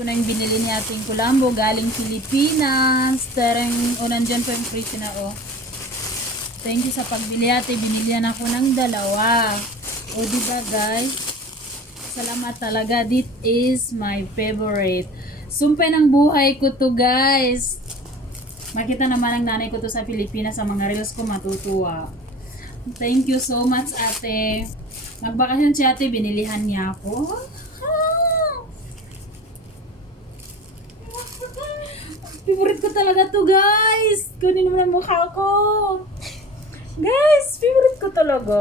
ko na yung binili ni ating kulambo galing Pilipinas. Tereng, o nandyan po yung presyo na o. Thank you sa pagbili ate. Binilihan ako ng dalawa. O diba guys? Salamat talaga. This is my favorite. Sumpay ng buhay ko to guys. Makita naman ang nanay ko to sa Pilipinas. Sa mga reels ko matutuwa. Thank you so much ate. Magbakasyon si ate. Binilihan niya ako. Favorite ko talaga to guys. Kunin mo na mukha ko. Guys, favorite ko talaga.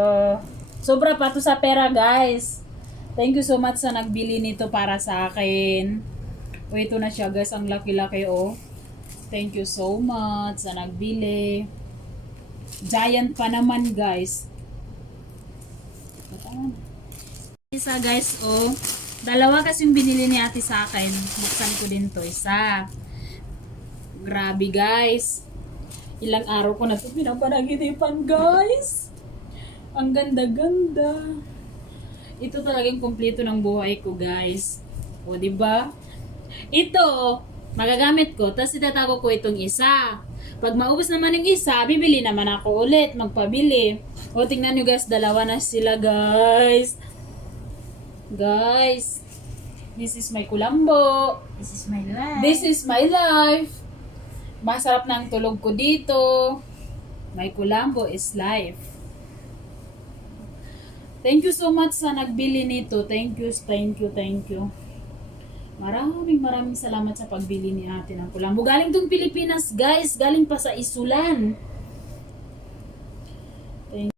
Sobra pa to sa pera guys. Thank you so much sa nagbili nito para sa akin. O ito na siya guys. Ang laki-laki oh. Thank you so much sa nagbili. Giant pa naman guys. Isa guys oh. Dalawa kasi yung binili ni ate sa akin. Buksan ko din to isa. Grabe guys. Ilang araw ko na ito pinapanaginipan guys. Ang ganda-ganda. Ito talagang kumpleto ng buhay ko guys. O diba? Ito, magagamit ko. Tapos itatago ko itong isa. Pag maubos naman yung isa, bibili naman ako ulit. Magpabili. O tingnan nyo guys, dalawa na sila guys. Guys. This is my kulambo. This is my life. This is my life. Masarap na ang tulog ko dito. My kulambo is life. Thank you so much sa nagbili nito. Thank you, thank you, thank you. Maraming salamat sa pagbili ni ate ng kulambo. Galing tong Pilipinas guys. Galing pa sa Isulan.